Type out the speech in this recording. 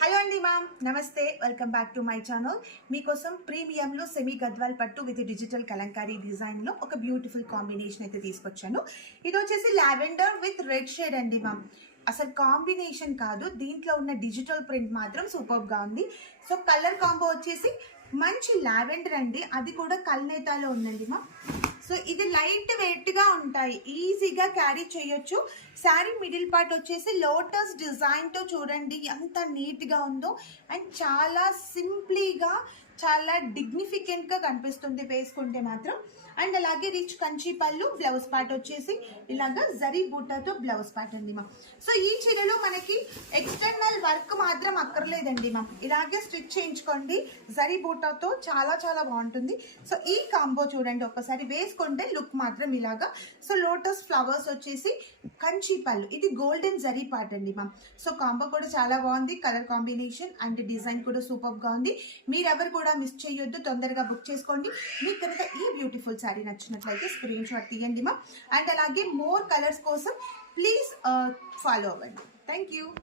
Hello అండి ma'am, నమస్తే. Welcome back to my channel. మీకోసం ప్రీమియంలో సెమీ గద్వాల్ పట్టు విత్ డిజిటల్ కలంకారీ డిజైన్లో ఒక బ్యూటిఫుల్ కాంబినేషన్ అయితే తీసుకొచ్చాను. ఇది వచ్చేసి లావెండర్ విత్ రెడ్ షేడ్ అండి మ్యామ్. అసలు కాంబినేషన్ కాదు, దీంట్లో ఉన్న డిజిటల్ ప్రింట్ మాత్రం సూపర్గా ఉంది. సో కలర్ కాంబో వచ్చేసి మంచి లావెండర్ అండి, అది కూడా కల్నేతాలో ఉందండి మ్యామ్. సో ఇది లైట్ వెయిట్గా ఉంటాయి, ఈజీగా క్యారీ చేయొచ్చు. శారీ మిడిల్ పార్ట్ వచ్చేసి లోటస్ డిజైన్తో చూడండి ఎంత నీట్గా ఉందో, అండ్ చాలా సింప్లీగా చాలా డిగ్నిఫికెంట్గా కనిపిస్తుంది వేసుకుంటే మాత్రం. అండ్ అలాగే రిచ్ కంచి పళ్ళు, బ్లౌజ్ పార్ట్ వచ్చేసి ఇలాగా జరీ బూటాతో బ్లౌజ్ పార్ట్ అండి మా. సో ఈ చీరలో మనకి ఎక్స్టర్నల్ వర్క్ మాత్రం అక్కర్లేదండి మా, ఇలాగే స్టిచ్ చేయించుకోండి జరీ బూటాతో, చాలా చాలా బాగుంటుంది. సో ఈ కాంబో చూడండి ఒకసారి వేసుకుంటే లుక్ మాత్రం ఇలాగా. సో లోటస్ ఫ్లవర్స్ వచ్చేసి కంచి పళ్ళు, ఇది గోల్డెన్ జరీ పార్ట్ అండి మా. సో కాంబో కూడా చాలా బాగుంది, కలర్ కాంబినేషన్ అండ్ డిజైన్ కూడా సూపర్గా ఉంది. మీరెవరు కూడా మిస్ చేయొద్దు, తొందరగా బుక్ చేసుకోండి. మీకు కనుక ఈ బ్యూటిఫుల్ శారీ నచ్చినట్లయితే స్క్రీన్ షాట్ తీయండి మా. అండ్ అలాగే మోర్ కలర్స్ కోసం ప్లీజ్ ఫాలో అవ్వండి. Thank you.